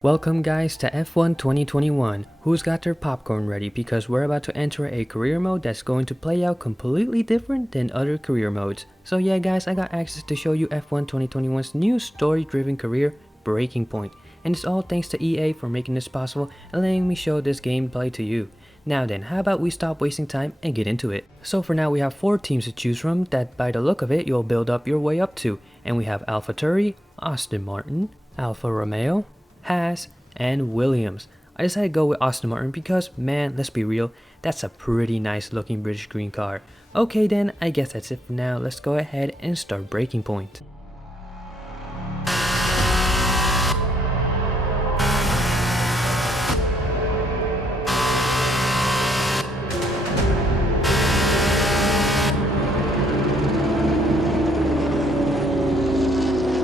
Welcome guys to F1 2021. Who's got their popcorn ready, because we're about to enter a career mode that's going to play out completely different than other career modes. So yeah guys, I got access to show you F1 2021's new story-driven career, Breaking Point. And it's all thanks to EA for making this possible and letting me show this gameplay to you. Now then, how about we stop wasting time and get into it. So for now we have 4 teams to choose from that by the look of it you'll build up your way up to. And we have AlphaTauri, Aston Martin, Alfa Romeo, Haas, and Williams. I decided to go with Aston Martin because, man, let's be real, that's a pretty nice looking British green car. Okay then, I guess that's it for now. Let's go ahead and start Breaking Point.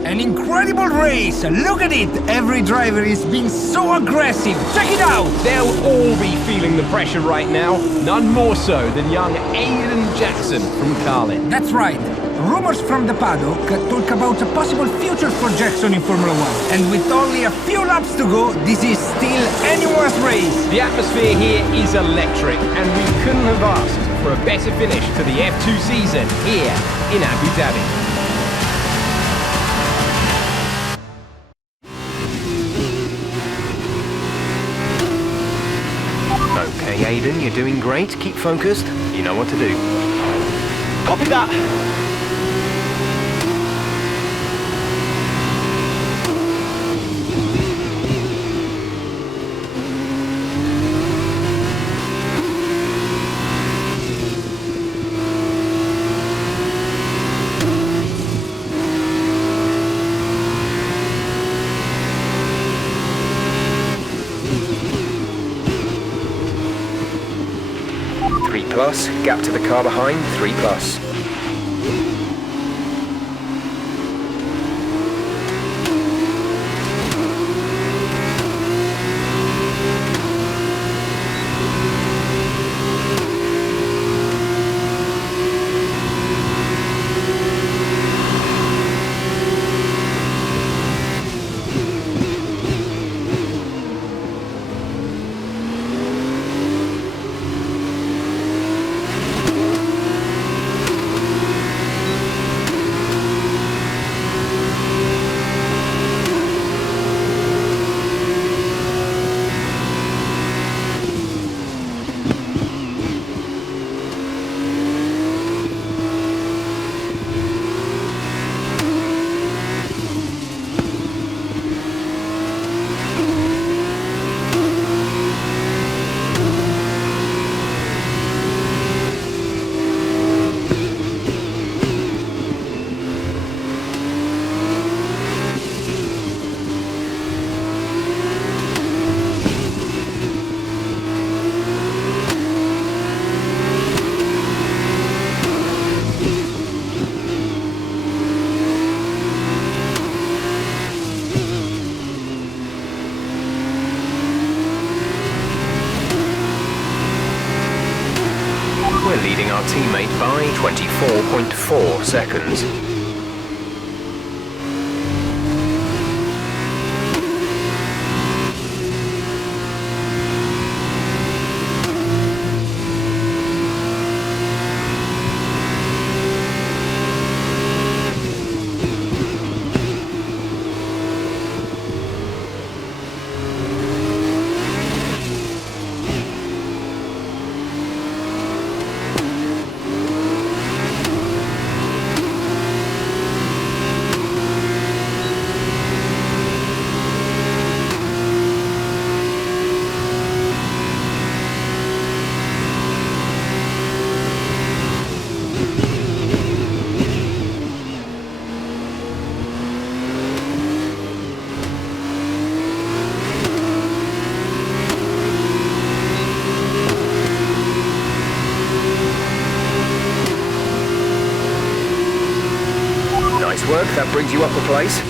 An incredible race! Look at it! Every driver is being so aggressive! Check it out! They'll all be feeling the pressure right now, none more so than young Aiden Jackson from Carlin. That's right. Rumors from the paddock talk about a possible future for Jackson in Formula 1. And with only a few laps to go, this is still anyone's race. The atmosphere here is electric, and we couldn't have asked for a better finish to the F2 season here in Abu Dhabi. Okay, Aiden, you're doing great. Keep focused. You know what to do. Copy that. 3 plus, gap to the car behind, 3 plus. We're leading our teammate by 24.4 seconds. Nice work, that brings you up a place.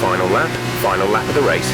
final lap of the race.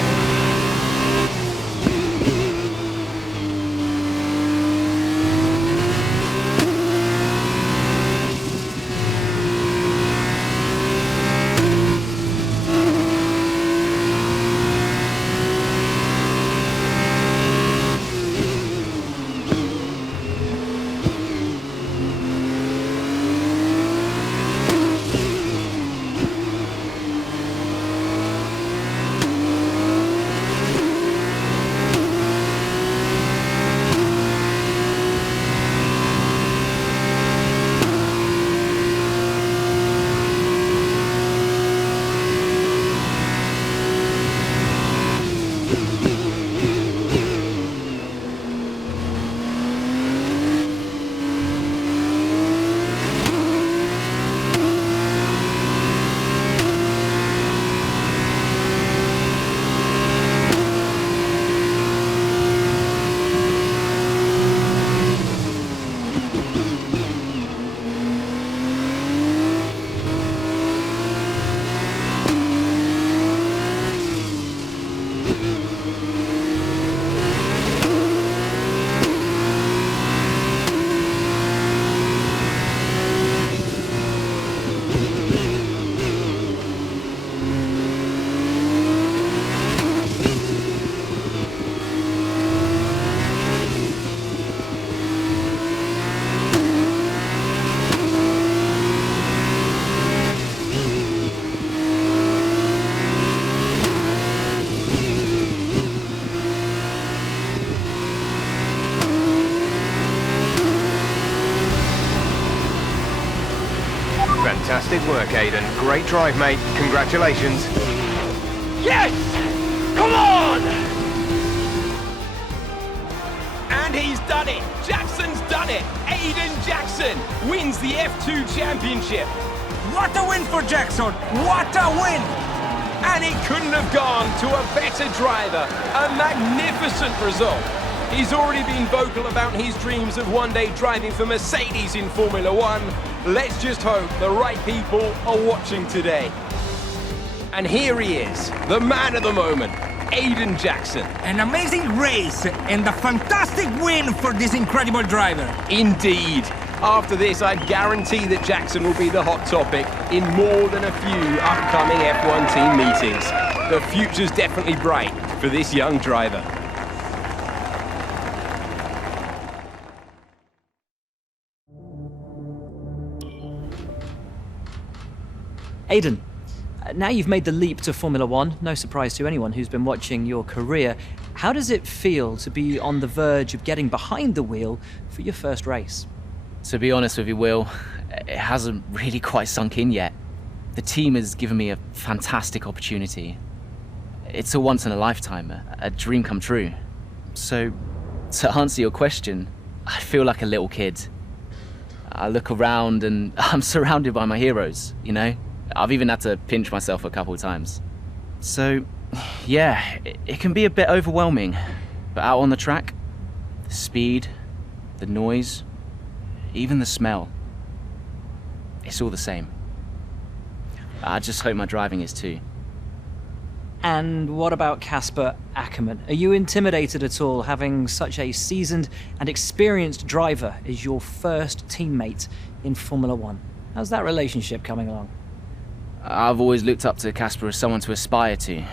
Fantastic work, Aiden. Great drive, mate. Congratulations. Yes! Come on! And he's done it! Jackson's done it! Aiden Jackson wins the F2 Championship! What a win for Jackson! What a win! And it couldn't have gone to a better driver. A magnificent result. He's already been vocal about his dreams of one day driving for Mercedes in Formula One. Let's just hope the right people are watching today. And here he is, the man of the moment, Aiden Jackson. An amazing race and a fantastic win for this incredible driver. Indeed. After this, I guarantee that Jackson will be the hot topic in more than a few upcoming F1 team meetings. The future's definitely bright for this young driver. Aiden, now you've made the leap to Formula One, no surprise to anyone who's been watching your career. How does it feel to be on the verge of getting behind the wheel for your first race? To be honest with you, Will, it hasn't really quite sunk in yet. The team has given me a fantastic opportunity. It's a once in a lifetime, a dream come true. So, to answer your question, I feel like a little kid. I look around and I'm surrounded by my heroes, you know? I've even had to pinch myself a couple of times. So, yeah, it can be a bit overwhelming. But out on the track, the speed, the noise, even the smell, it's all the same. I just hope my driving is too. And what about Casper Ackerman? Are you intimidated at all having such a seasoned and experienced driver as your first teammate in Formula One? How's that relationship coming along? I've always looked up to Casper as someone to aspire to.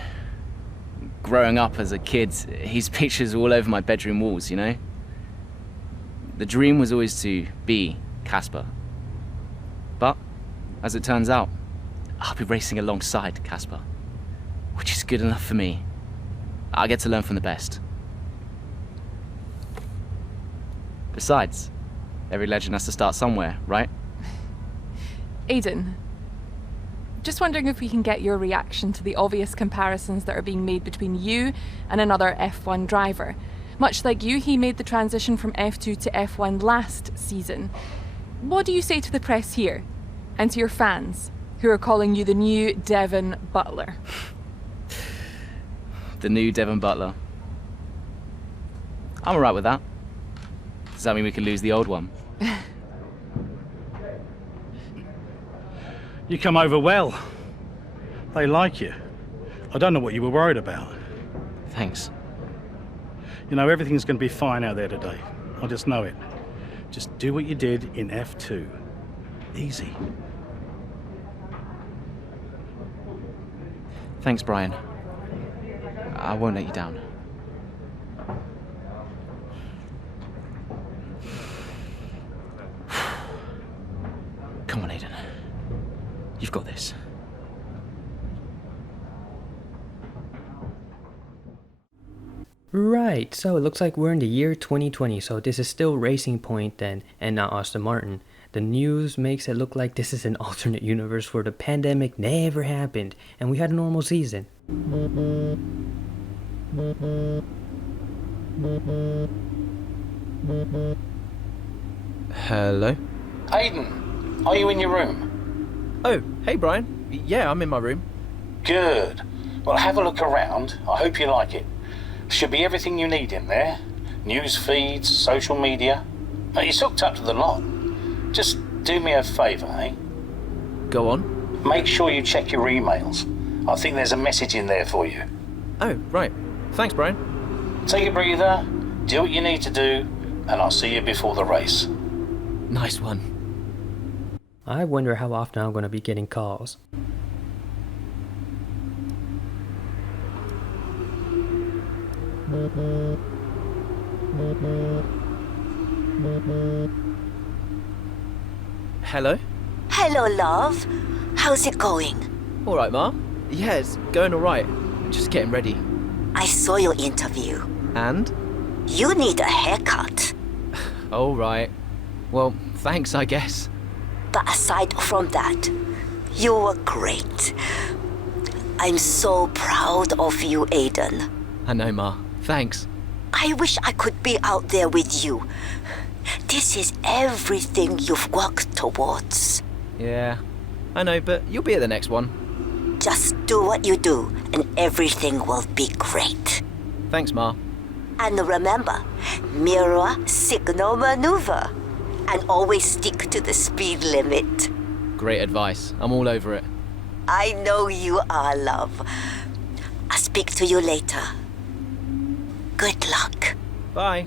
Growing up as a kid, his pictures were all over my bedroom walls, you know? The dream was always to be Casper. But, as it turns out, I'll be racing alongside Casper, which is good enough for me. I get to learn from the best. Besides, every legend has to start somewhere, right? Aiden, just wondering if we can get your reaction to the obvious comparisons that are being made between you and another F1 driver. Much like you, he made the transition from F2 to F1 last season. What do you say to the press here, and to your fans, who are calling you the new Devon Butler? The new Devon Butler. I'm alright with that. Does that mean we can lose the old one? You come over well. They like you. I don't know what you were worried about. Thanks. You know, everything's going to be fine out there today. I just know it. Just do what you did in F2. Easy. Thanks, Brian. I won't let you down. Come on, Aiden. You've got this. Right, so it looks like we're in the year 2020, so this is still Racing Point then, and not Aston Martin. The news makes it look like this is an alternate universe where the pandemic never happened, and we had a normal season. Hello? Aiden, are you in your room? Oh, hey Brian. Yeah, I'm in my room. Good. Well, have a look around. I hope you like it. Should be everything you need in there. News feeds, social media. It's hooked up to the lot. Just do me a favour, eh? Go on. Make sure you check your emails. I think there's a message in there for you. Oh, right. Thanks, Brian. Take a breather, do what you need to do, and I'll see you before the race. Nice one. I wonder how often I'm going to be getting calls. Hello? Hello, love. How's it going? All right, Ma. Yeah, it's going all right. Just getting ready. I saw your interview. And? You need a haircut. All right. Well, thanks, I guess. But aside from that, you were great. I'm so proud of you, Aiden. I know, Ma. Thanks. I wish I could be out there with you. This is everything you've worked towards. Yeah, I know, but you'll be at the next one. Just do what you do, and everything will be great. Thanks, Ma. And remember, mirror signal maneuver. And always stick to the speed limit. Great advice. I'm all over it. I know you are, love. I'll speak to you later. Good luck. Bye.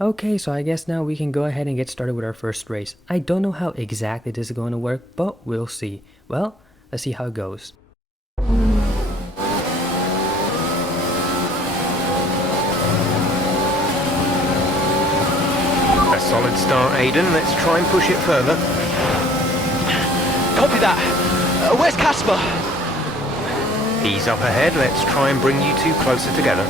Okay, so I guess now we can go ahead and get started with our first race. I don't know how exactly this is going to work, but we'll see. Well, let's see how it goes. A solid start, Aiden. Let's try and push it further. Copy that. Where's Casper? He's up ahead. Let's try and bring you two closer together.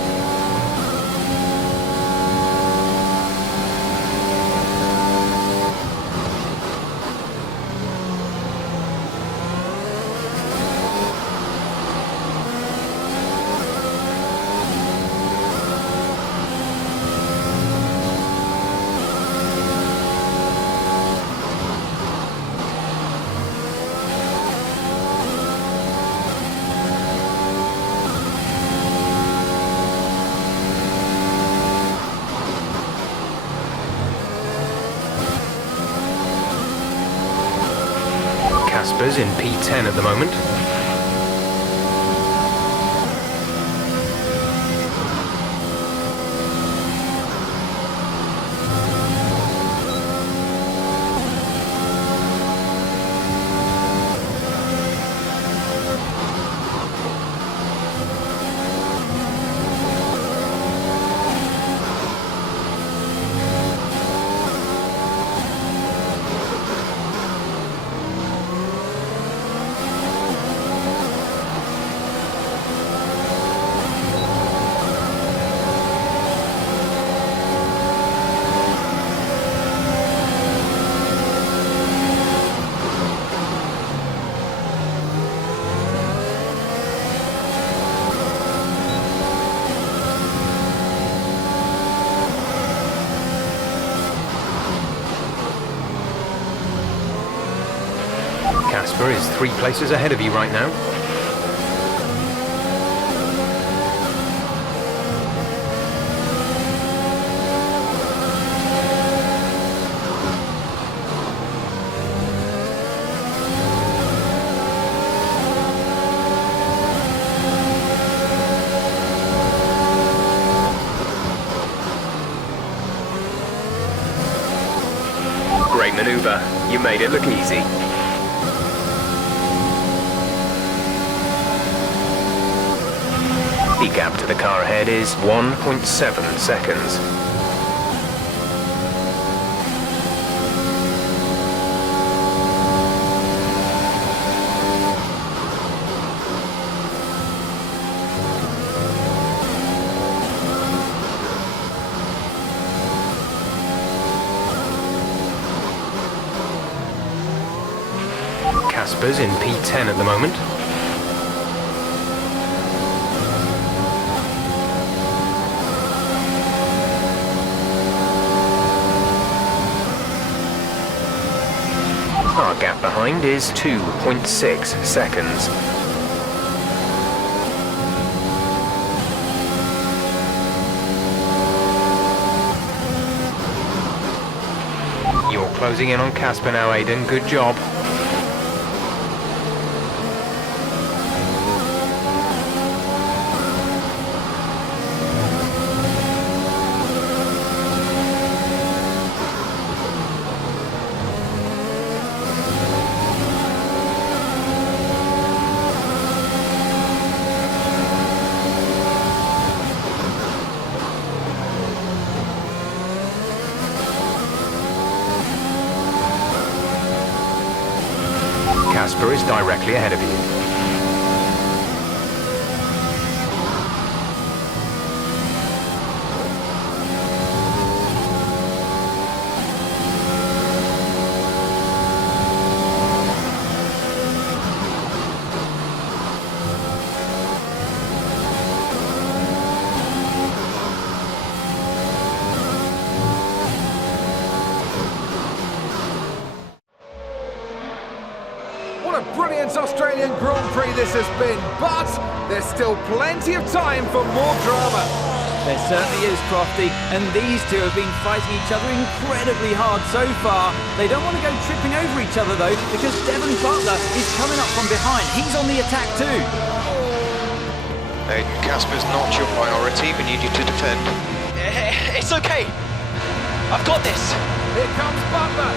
Casper's in P10 at the moment. Casper is 3 places ahead of you right now. driver. You made it look easy. The gap to the car ahead is 1.7 seconds. Casper's in P10 at the moment. Our gap behind is 2.6 seconds. You're closing in on Casper now, Aiden. Good job. Casper is directly ahead of you. What a brilliant Australian Grand Prix this has been, but there's still plenty of time for more drama. There certainly is, Crofty, and these two have been fighting each other incredibly hard so far. They don't want to go tripping over each other, though, because Devon Butler is coming up from behind. He's on the attack, too. Aiden, Casper's not your priority. We need you to defend. It's okay. I've got this. Here comes Butler.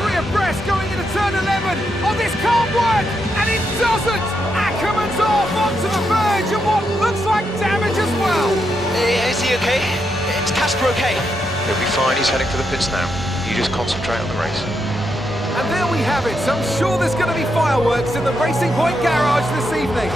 3 abreast going into turn 11. Oh, this can't work! And it doesn't! Ackerman's off onto the verge of what looks like damage as well. Is he okay? Is Casper okay? He'll be fine. He's heading for the pits now. You just concentrate on the race. And there we have it. So I'm sure there's going to be fireworks in the Racing Point garage this evening.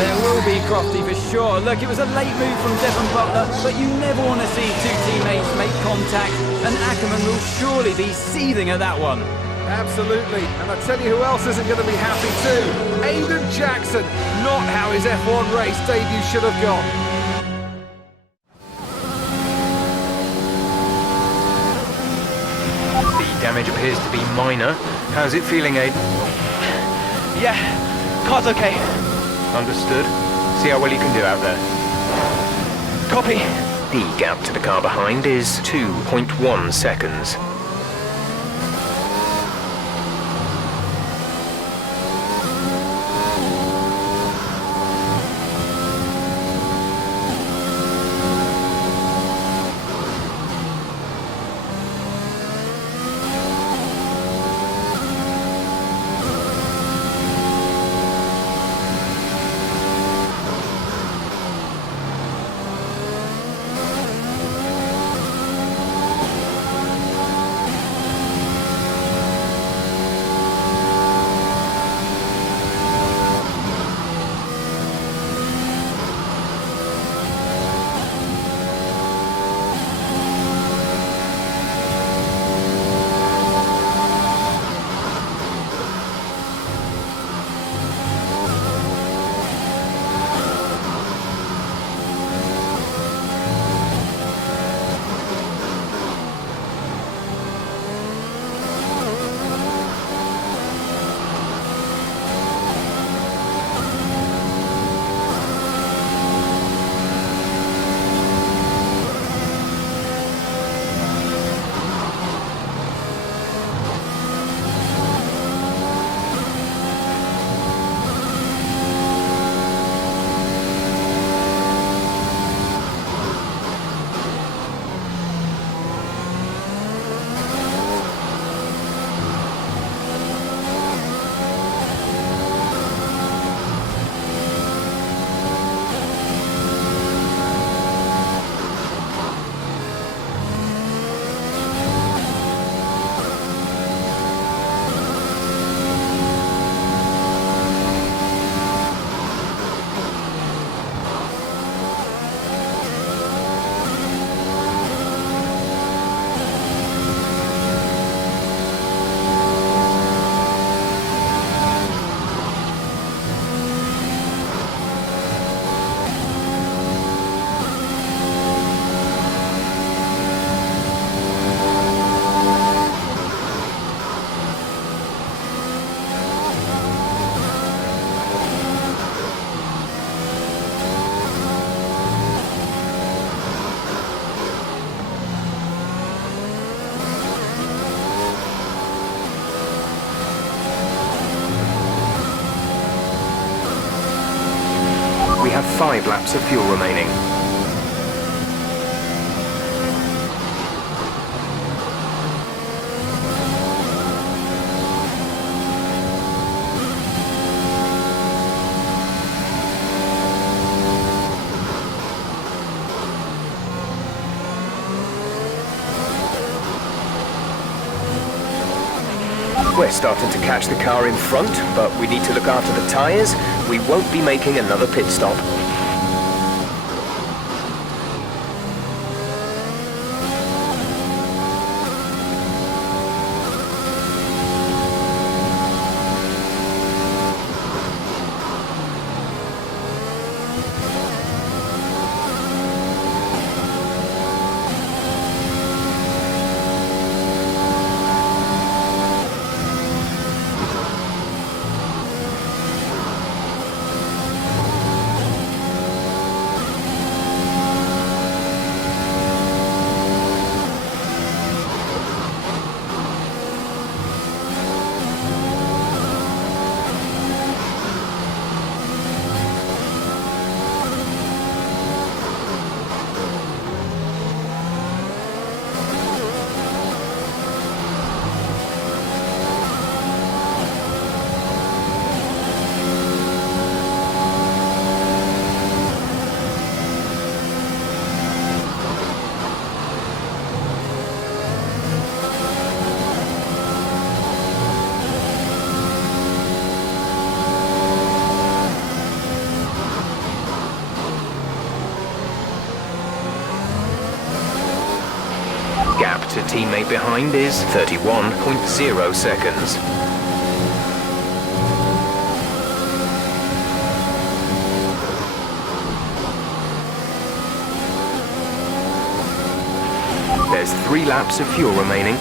There will be, Crofty, for sure. Look, it was a late move from Devon Butler, but you never want to see two teammates make contact, and Ackerman will surely be seething at that one. Absolutely, and I tell you who else isn't going to be happy too. Aiden Jackson, not how his F1 race debut should have gone. The damage appears to be minor. How's it feeling, Aiden? Yeah, car's okay. Understood. See how well you can do out there. Copy. The gap to the car behind is 2.1 seconds. We have 5 laps of fuel remaining. We're starting to catch the car in front, but we need to look after the tyres. We won't be making another pit stop. Gap to teammate behind is 31.0 seconds. There's 3 laps of fuel remaining.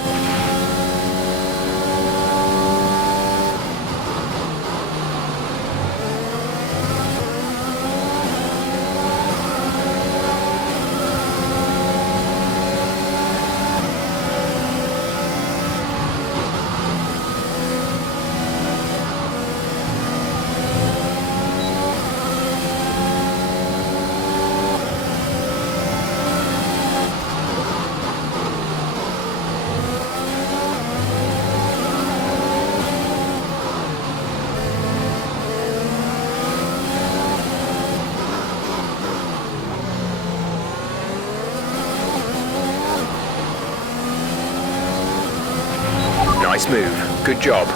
Nice move. Good job.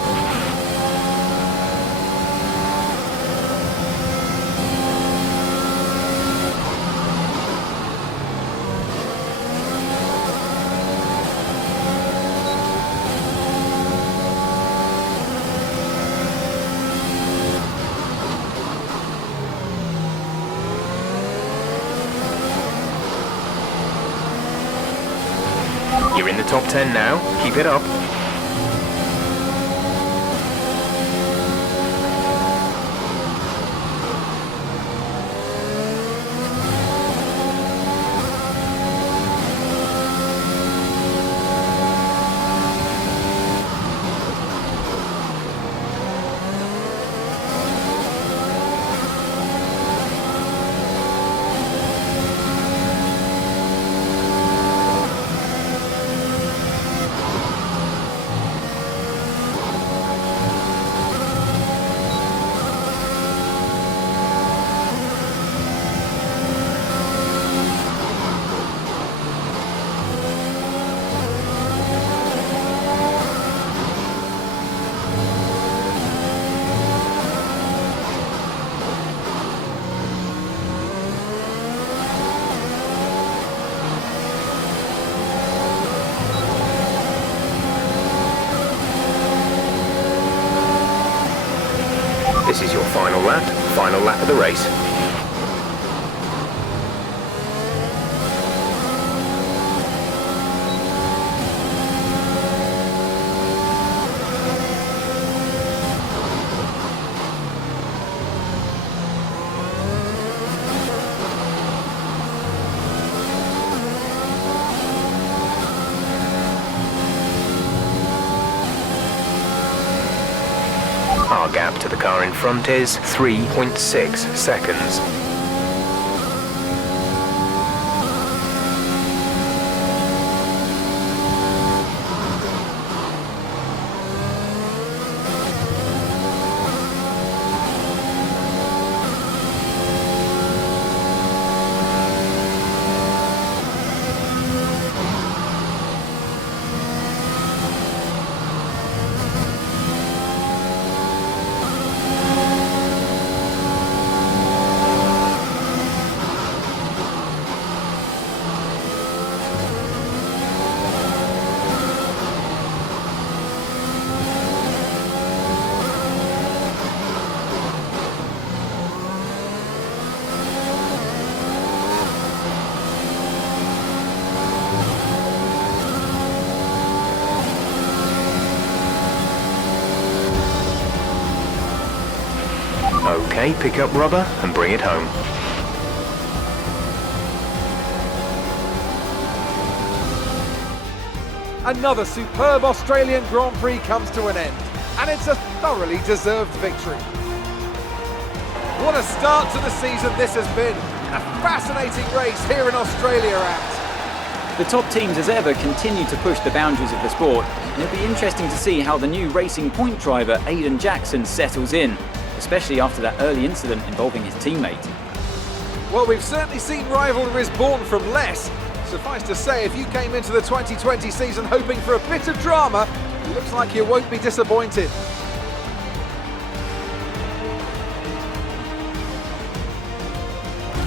You're in the top 10 now. Keep it up. This is your final lap of the race. Our gap to the car in front is 3.6 seconds. Okay, pick up rubber and bring it home. Another superb Australian Grand Prix comes to an end, and it's a thoroughly deserved victory. What a start to the season this has been. A fascinating race here in Australia at. The top teams as ever continue to push the boundaries of the sport, and it'll be interesting to see how the new Racing Point driver Aiden Jackson settles in, especially after that early incident involving his teammate. Well, we've certainly seen rivalries born from less. Suffice to say, if you came into the 2020 season hoping for a bit of drama, it looks like you won't be disappointed.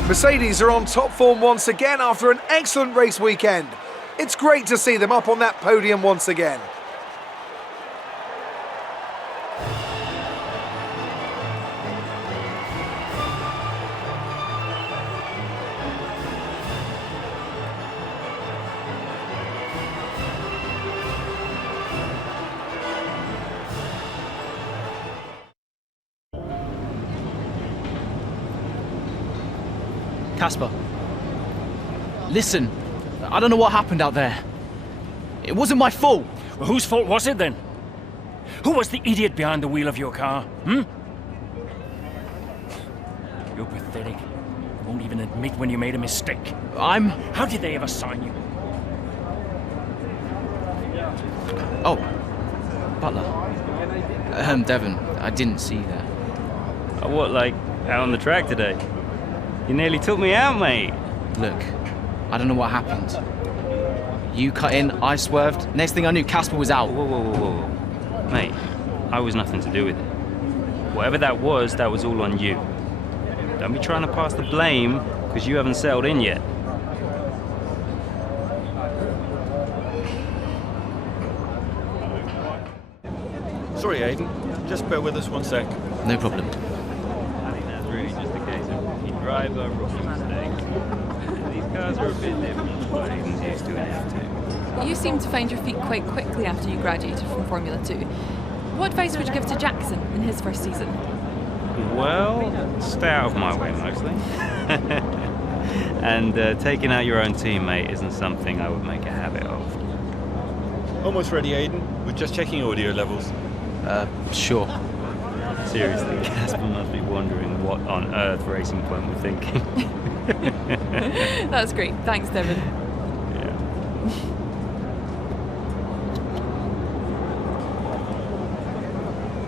Mercedes are on top form once again after an excellent race weekend. It's great to see them up on that podium once again. Casper, listen, I don't know what happened out there. It wasn't my fault. Well, whose fault was it then? Who was the idiot behind the wheel of your car, You're pathetic. You won't even admit when you made a mistake. How did they ever sign you? Oh, Butler. Devon, I didn't see that. What, like, out on the track today? You nearly took me out, mate. Look, I don't know what happened. You cut in, I swerved. Next thing I knew, Casper was out. Whoa. Mate, I was nothing to do with it. Whatever that was all on you. Don't be trying to pass the blame, because you haven't settled in yet. Sorry, Aiden. Just bear with us one sec. No problem. I think that's really just a case of rookie driver, rookie mistakes. These cars are a bit different from what Aiden's used to in F2. You seem to find your feet quite quickly after you graduated from Formula 2. What advice would you give to Jackson in his first season? Well, stay out of my way mostly. And taking out your own teammate isn't something I would make a habit of. Almost ready, Aiden. We're just checking audio levels. Sure. Seriously, Casper must be wondering what on earth Racing Point were thinking. That's great. Thanks, Devon.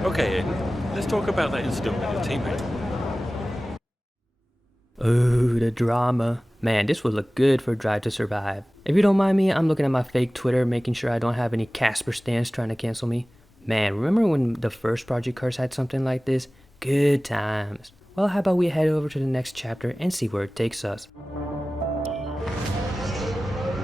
Okay, Aiden. Let's talk about that incident with your teammate. Oh, the drama. Man, this would look good for Drive to Survive. If you don't mind me, I'm looking at my fake Twitter, making sure I don't have any Casper stans trying to cancel me. Man, remember when the first Project Cars had something like this? Good times. Well, how about we head over to the next chapter and see where it takes us.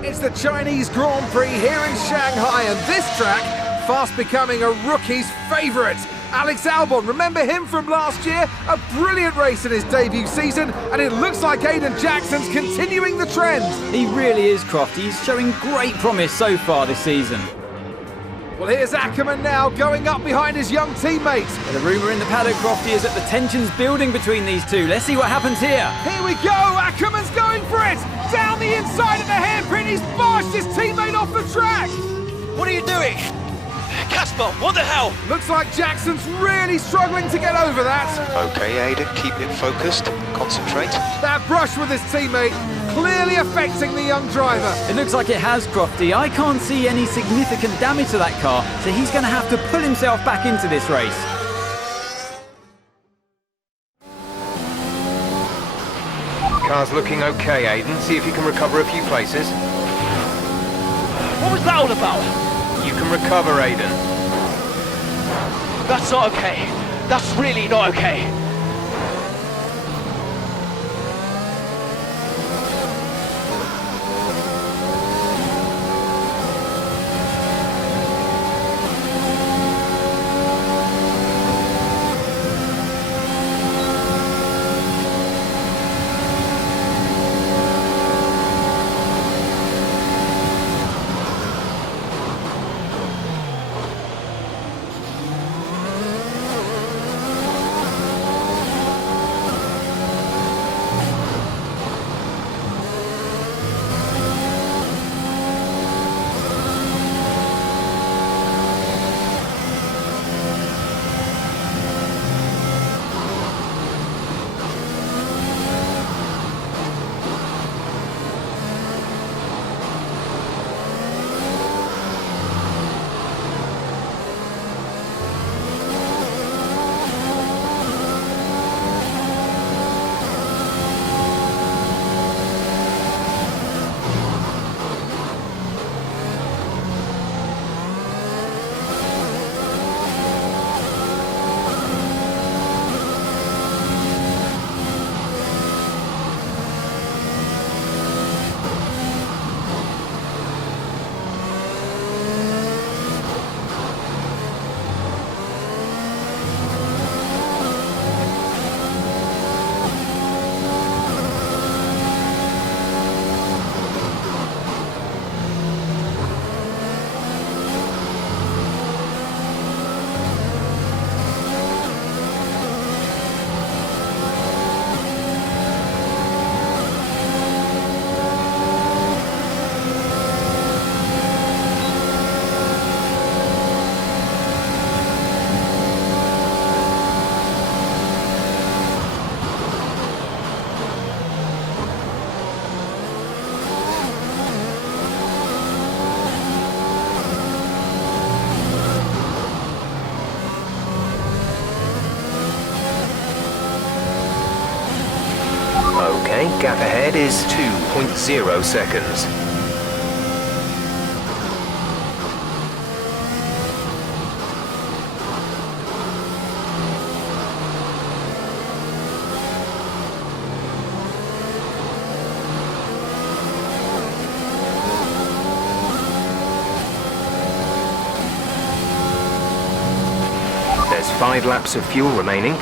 It's the Chinese Grand Prix here in Shanghai, and this track fast becoming a rookie's favourite. Alex Albon, remember him from last year? A brilliant race in his debut season, and it looks like Aiden Jackson's continuing the trend. He really is, Crofty. He's showing great promise so far this season. Well, here's Ackerman now, going up behind his young teammate. The rumour in the paddock, Crofty, is that the tension's building between these two. Let's see what happens here. Here we go, Ackerman's going for it! Down the inside of the hairpin, he's barged his teammate off the track! What are you doing? Casper, what the hell? Looks like Jackson's really struggling to get over that. Okay, Aiden, keep it focused. Concentrate. That brush with his teammate clearly affecting the young driver. It looks like it has, Crofty. I can't see any significant damage to that car, so he's going to have to pull himself back into this race. Car's looking okay, Aiden. See if you can recover a few places. What was that all about? You can recover, Aiden. That's not okay. That's really not okay. Okay, gap ahead is 2.0 seconds. There's 5 laps of fuel remaining.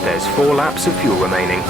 There's 4 laps of fuel remaining.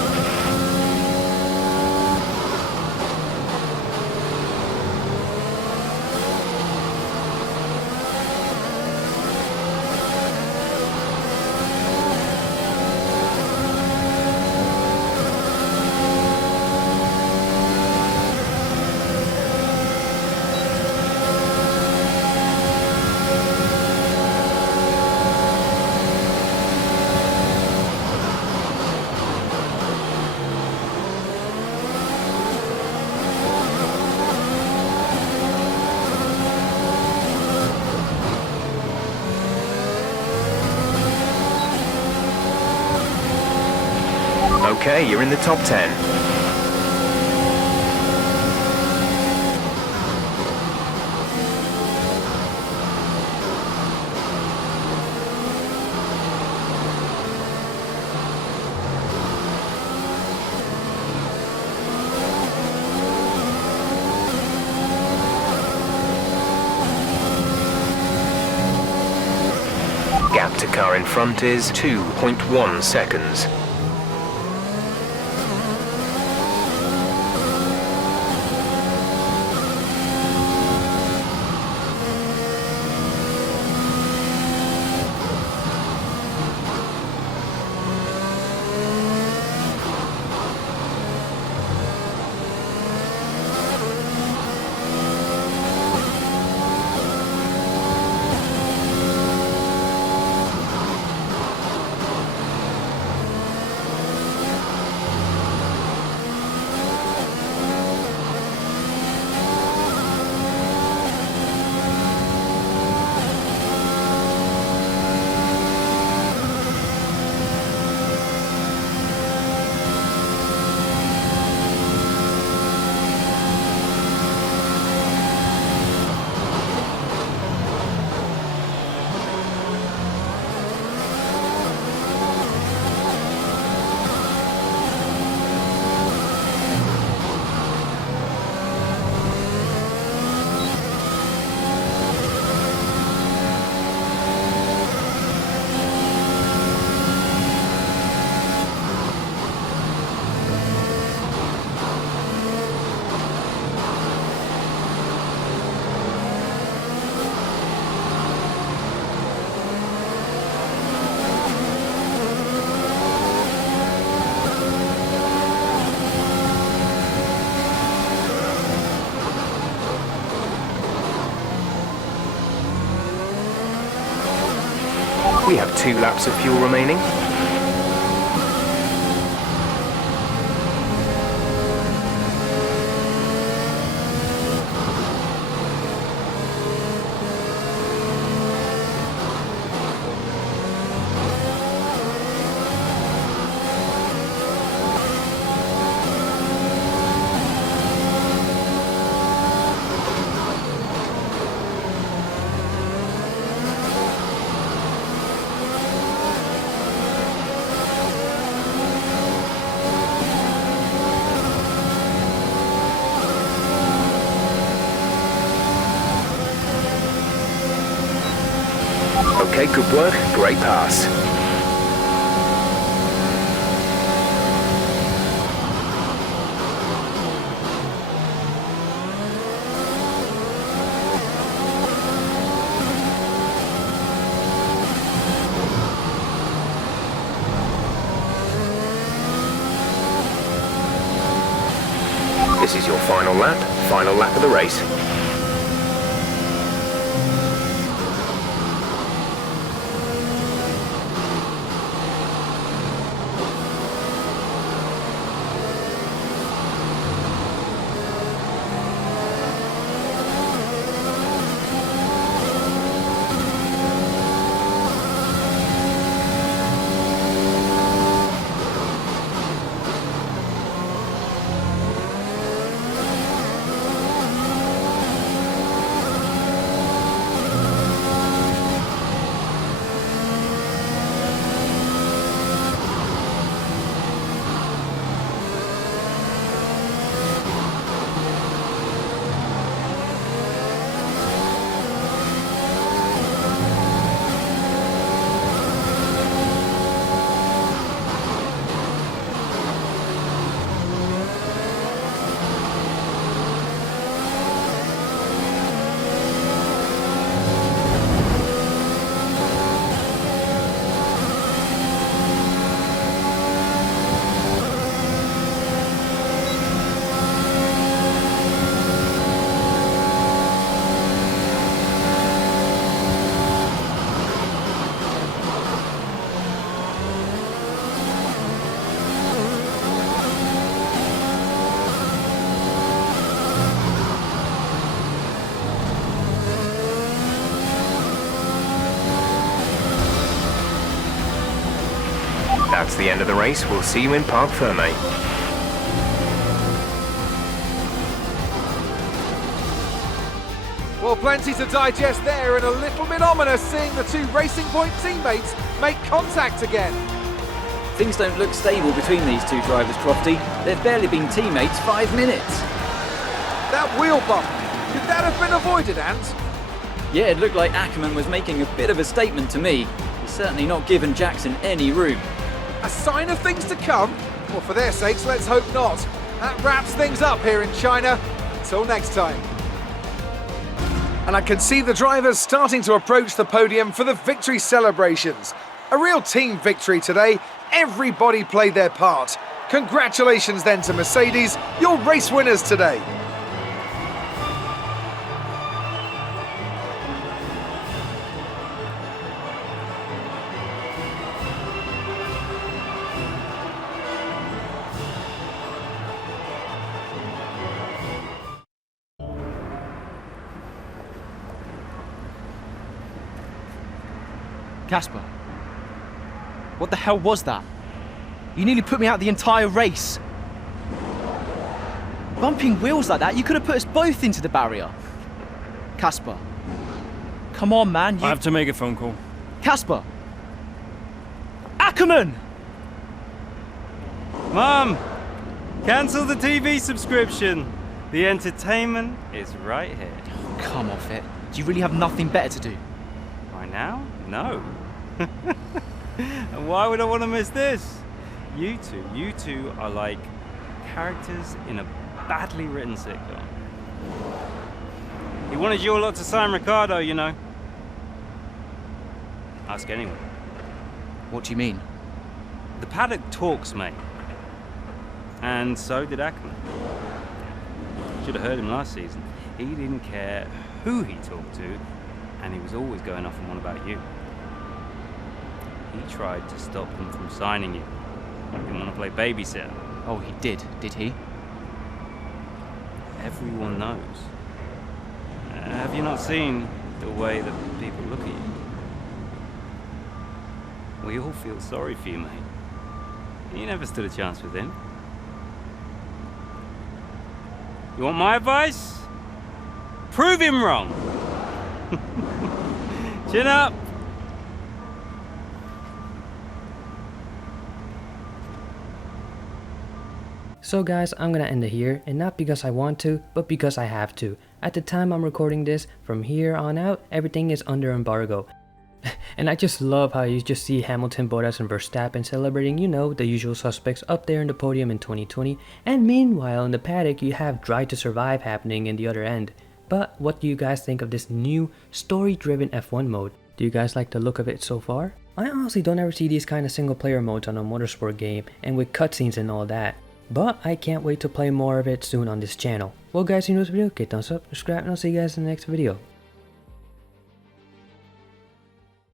Okay, you're in the top 10. Gap to car in front is 2.1 seconds. 2 laps of fuel remaining. Okay, good work. Great pass. This is your final lap of the race. That's the end of the race. We'll see you in Parc Fermé. Well, plenty to digest there, and a little bit ominous seeing the 2 Racing Point teammates make contact again. Things don't look stable between these 2 drivers, Crofty. They've barely been teammates 5 minutes. That wheel bump, could that have been avoided, Ant? Yeah, it looked like Ackerman was making a bit of a statement to me. He's certainly not given Jackson any room. A sign of things to come? Well, for their sakes, let's hope not. That wraps things up here in China. Until next time. And I can see the drivers starting to approach the podium for the victory celebrations. A real team victory today. Everybody played their part. Congratulations then to Mercedes, your race winners today. Casper, what the hell was that? You nearly put me out the entire race. Bumping wheels like that, you could have put us both into the barrier. Casper, come on, man. I have to make a phone call. Casper! Ackerman! Mom! Cancel the TV subscription. The entertainment is right here. Oh, come off it. Do you really have nothing better to do? Right now? No. And why would I want to miss this? You two are like characters in a badly written sitcom. He wanted your lot to sign Ricardo, you know. Ask anyone. What do you mean? The paddock talks, mate. And so did Ackerman. Should have heard him last season. He didn't care who he talked to, and he was always going off and on about you. he tried to stop them from signing you. He didn't want to play babysitter. Oh, he did he? Everyone knows. Have you not seen the way that people look at you? We all feel sorry for you, mate. You never stood a chance with him. You want my advice? Prove him wrong! Chin up! So guys, I'm gonna end it here, and not because I want to, but because I have to. At the time I'm recording this, from here on out, everything is under embargo. And I just love how you just see Hamilton, Bottas and Verstappen celebrating, you know, the usual suspects up there in the podium in 2020, and meanwhile in the paddock you have Drive to Survive happening in the other end. But what do you guys think of this new story-driven F1 mode? Do you guys like the look of it so far? I honestly don't ever see these kind of single player modes on a motorsport game, and with cutscenes and all that. But I can't wait to play more of it soon on this channel. Well guys, if you enjoyed this video, give a thumbs up, subscribe, and I'll see you guys in the next video.